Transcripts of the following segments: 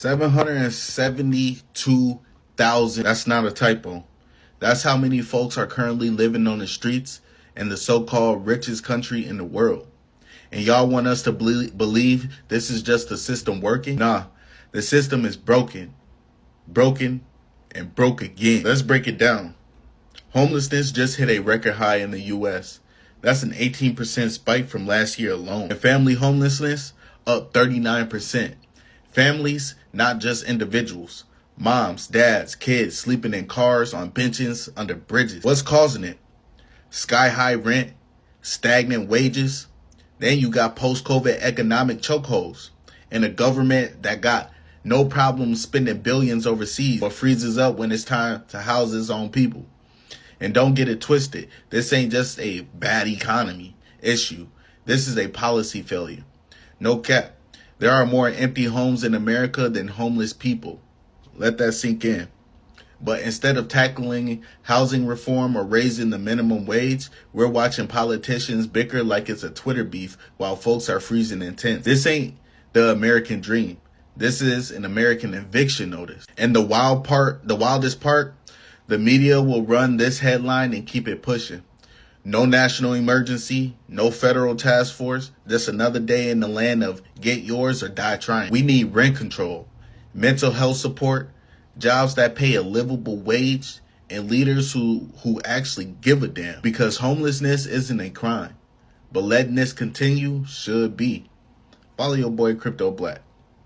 772,000. That's not a typo. That's how many folks are currently living on the streets in the so-called richest country in the world. And y'all want us to believe this is just the system working? Nah, the system is broken, and broke again. Let's break it down. Homelessness just hit a record high in the U.S. That's an 18% spike from last year alone. And family homelessness up 39%. Families, not just individuals. Moms, dads, kids sleeping in cars, on benches, under bridges. What's causing it? Sky-high rent, stagnant wages. Then you got post-COVID economic chokeholds. And a government that got no problem spending billions overseas, but freezes up when it's time to house its own people. And don't get it twisted. This ain't just a bad economy issue. This is a policy failure. No cap. There are more empty homes in America than homeless people. Let that sink in. But instead of tackling housing reform or raising the minimum wage, we're watching politicians bicker like it's a Twitter beef while folks are freezing in tents. This ain't the American dream. This is an American eviction notice. And the wildest part, the media will run this headline and keep it pushing. No national emergency, no federal task force, just another day in the land of get yours or die trying. We need rent control, mental health support, jobs that pay a livable wage, and leaders who actually give a damn. Because homelessness isn't a crime, but letting this continue should be. Follow your boy Crypto Black.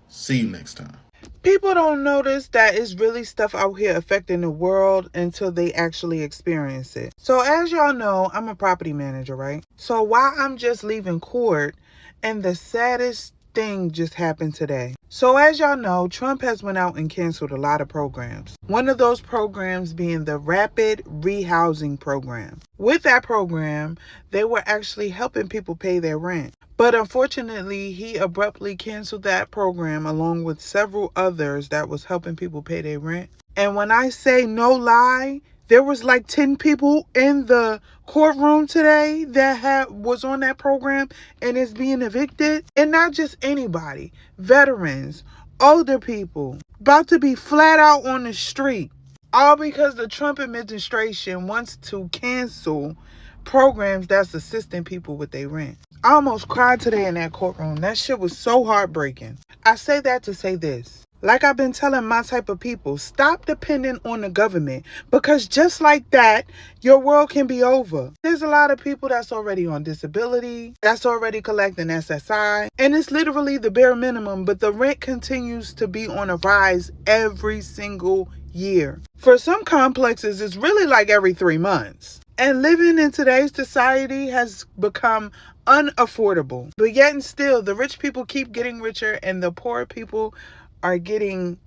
See you next time. People don't notice that it's really stuff out here affecting the world until they actually experience it. So as y'all know, I'm a property manager, right? So while I'm just leaving court, and the saddest thing just happened today. So as y'all know, Trump has went out and canceled a lot of programs. One of those programs being the Rapid Rehousing Program. With that program, they were actually helping people pay their rent. But unfortunately, he abruptly canceled that program along with several others that was helping people pay their rent. And when I say no lie, there was like 10 people in the courtroom today that was on that program and is being evicted. And not just anybody, veterans, older people, about to be flat out on the street. All because the Trump administration wants to cancel programs that's assisting people with their rent. I almost cried today in that courtroom. That shit was so heartbreaking. I say that to say this. Like I've been telling my type of people, stop depending on the government, because just like that, your world can be over. There's a lot of people that's already on disability, that's already collecting SSI, and it's literally the bare minimum, but the rent continues to be on a rise every single year. For some complexes, it's really like every 3 months. And living in today's society has become unaffordable. But yet and still, the rich people keep getting richer and the poor people are getting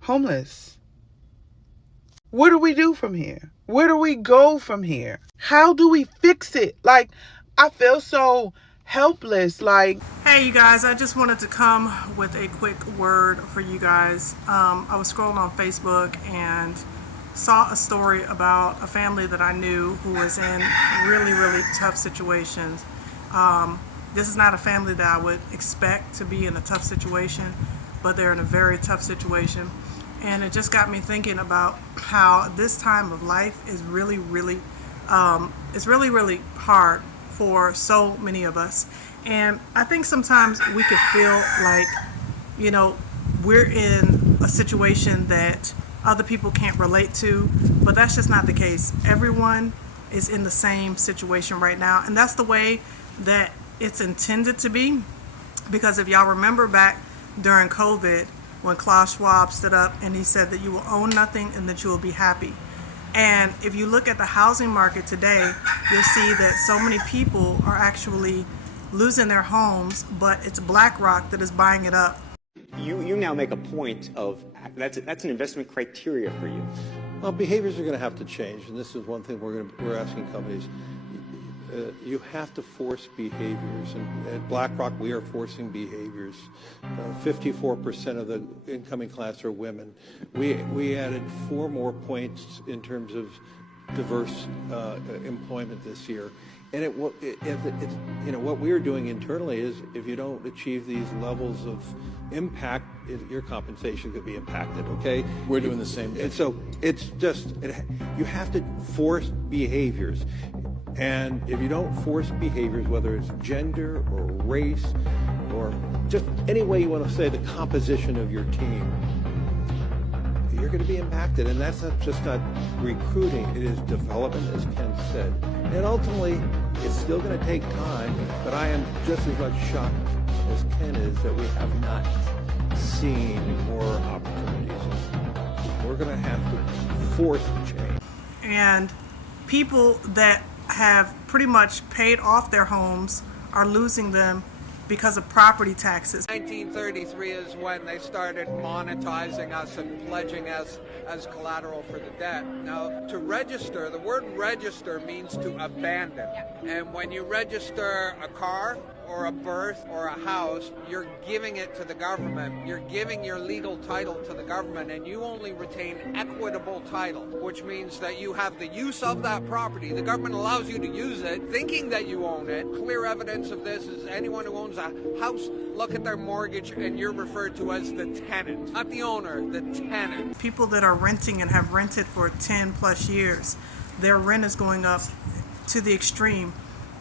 homeless. What do we do from here? Where do we go from here? How do we fix it? Like, I feel so helpless. Like, hey, you guys, I just wanted to come with a quick word for you guys. I was scrolling on Facebook and saw a story about a family that I knew who was in really, really tough situations. This is not a family that I would expect to be in a tough situation, but they're in a very tough situation. And it just got me thinking about how this time of life is really, really hard for so many of us. And I think sometimes we could feel like, we're in a situation that other people can't relate to, but that's just not the case. Everyone is in the same situation right now, and that's the way that it's intended to be. Because if y'all remember back during COVID, when Klaus Schwab stood up and he said that you will own nothing and that you will be happy. And if you look at the housing market today, you'll see that so many people are actually losing their homes, but it's BlackRock that is buying it up. You now make a point of that's an investment criteria for you. Well, behaviors are going to have to change, and this is one thing we're asking companies. You have to force behaviors, and at BlackRock we are forcing behaviors. 54% of the incoming class are women. We added 4 more points in terms of diverse employment this year, And what we're doing internally is, if you don't achieve these levels of impact, your compensation could be impacted. Okay, we're doing the same thing. And so it's just you have to force behaviors, and if you don't force behaviors, whether it's gender or race or just any way you want to say the composition of your team, you're going to be impacted. And that's not recruiting, it is development, as Ken said. And ultimately, it's still going to take time, but I am just as much shocked as Ken is that we have not seen more opportunities. We're going to have to force change. And people that have pretty much paid off their homes are losing them because of property taxes. 1933 is when they started monetizing us and pledging us as collateral for the debt. Now, to register, the word register means to abandon. And when you register a car or a berth or a house, you're giving it to the government. You're giving your legal title to the government, and you only retain equitable title, which means that you have the use of that property. The government allows you to use it, thinking that you own it. Clear evidence of this is anyone who owns a house, look at their mortgage, and you're referred to as the tenant, not the owner, the tenant. People that are renting and have rented for 10 plus years, their rent is going up to the extreme.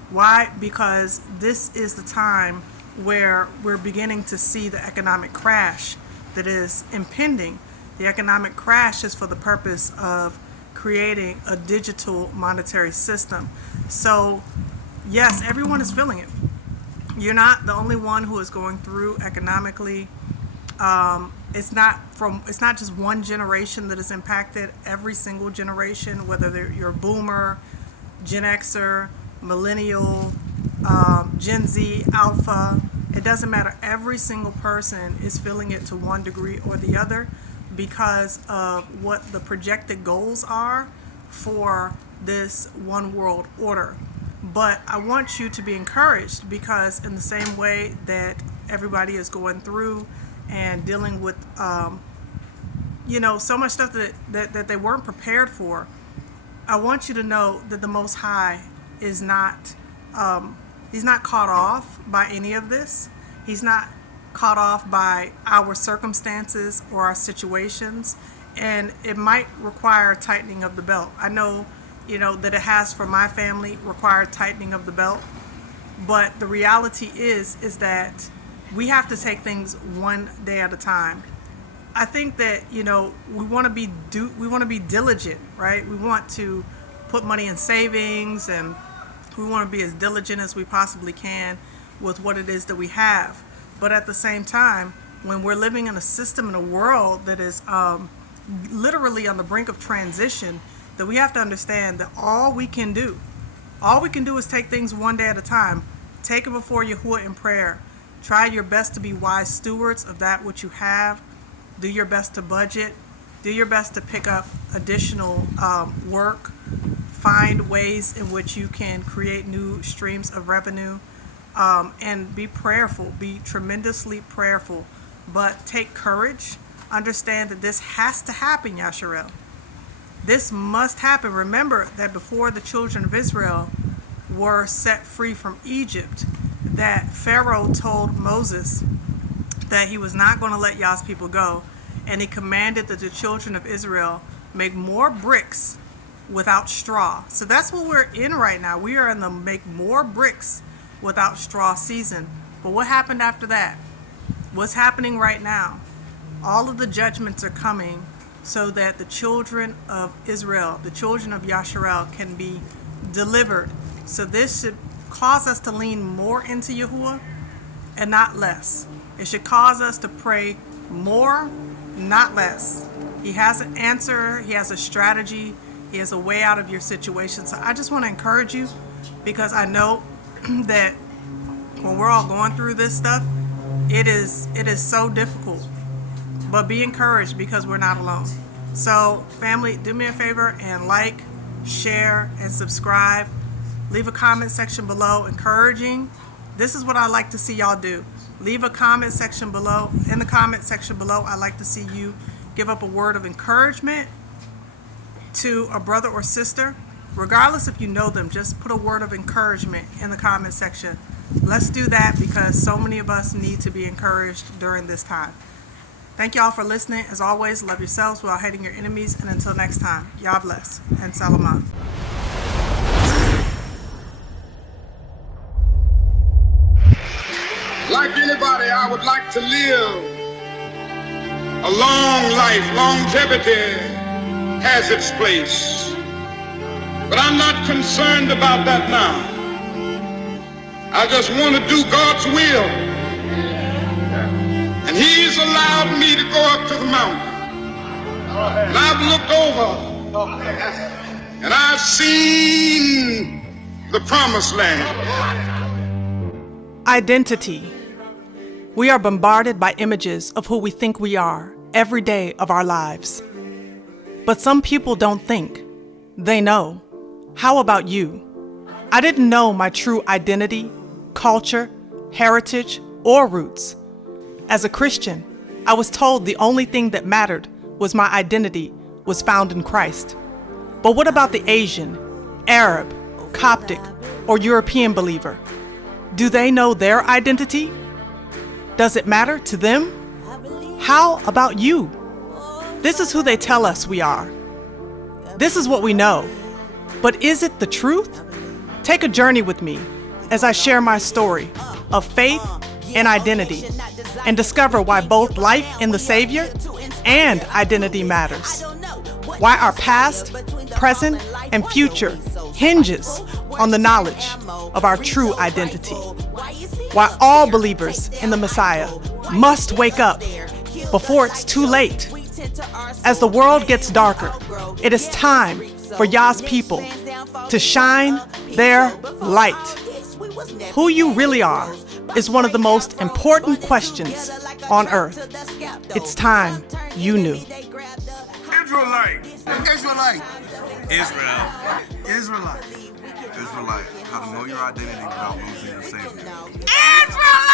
Why? Because this is the time where we're beginning to see the economic crash that is impending. The economic crash is for the purpose of creating a digital monetary system. So, yes, everyone is feeling it. You're not the only one who is going through economically. It's not just one generation that is impacted. Every single generation, whether you're a boomer, Gen Xer, millennial, Gen Z, alpha, it doesn't matter. Every single person is feeling it to one degree or the other because of what the projected goals are for this one world order. But I want you to be encouraged, because in the same way that everybody is going through and dealing with so much stuff that they weren't prepared for, I want you to know that the Most High is not, he's not caught off by any of this. He's not caught off by our circumstances or our situations, and it might require tightening of the belt. I know, that it has for my family required tightening of the belt, but the reality is that we have to take things one day at a time. I think that, we want to be diligent, right? We want to put money in savings, and we want to be as diligent as we possibly can with what it is that we have. But at the same time, when we're living in a system, in a world that is literally on the brink of transition, that we have to understand that all we can do is take things one day at a time. Take it before Yahuwah in prayer. Try your best to be wise stewards of that which you have. Do your best to budget. Do your best to pick up additional work. Find ways in which you can create new streams of revenue, and be prayerful. Be tremendously prayerful, but take courage. Understand that this has to happen, Yasharel. This must happen. Remember that before the children of Israel were set free from Egypt, that Pharaoh told Moses that he was not going to let Yah's people go, and he commanded that the children of Israel make more bricks without straw. So that's what we're in right now. We are in the make more bricks without straw season. But what happened after that? What's happening right now? All of the judgments are coming so that the children of Israel, the children of Yasharel, can be delivered. So this should cause us to lean more into Yahuwah and not less. It should cause us to pray more, not less. He has an answer. He has a strategy. He has a way out of your situation. So I just want to encourage you, because I know that when we're all going through this stuff, it is so difficult. But be encouraged, because we're not alone. So family, do me a favor and like, share, and subscribe. Leave a comment section below encouraging. This is what I like to see y'all do. Leave a comment section below. In the comment section below, I like to see you give up a word of encouragement to a brother or sister Regardless if you know them, just put a word of encouragement in the comment section. Let's do that because so many of us need to be encouraged during this time. Thank y'all for listening. As always, love yourselves while hating your enemies. And until next time, y'all bless and Salaman. Like anybody, I would like to live a long life. Longevity has its place. But I'm not concerned about that now. I just want to do God's will. And He's allowed me to go up to the mountain. And I've looked over and I've seen the promised land. Identity. We are bombarded by images of who we think we are every day of our lives. But some people don't think. They know. How about you? I didn't know my true identity, culture, heritage, or roots. As a Christian, I was told the only thing that mattered was my identity was found in Christ. But what about the Asian, Arab, Coptic, or European believer? Do they know their identity? Does it matter to them? How about you? This is who they tell us we are. This is what we know. But is it the truth? Take a journey with me as I share my story of faith and identity and discover why both life in the Savior and identity matters. Why our past, present, and future hinges on the knowledge of our true identity. Why all believers in the Messiah must wake up before it's too late. As the world gets darker, it is time for Yah's people to shine their light. Who you really are is one of the most important questions on earth. It's time you knew. Israelite. Israelite. Israelite. How to know your identity without losing your Savior. Israelite!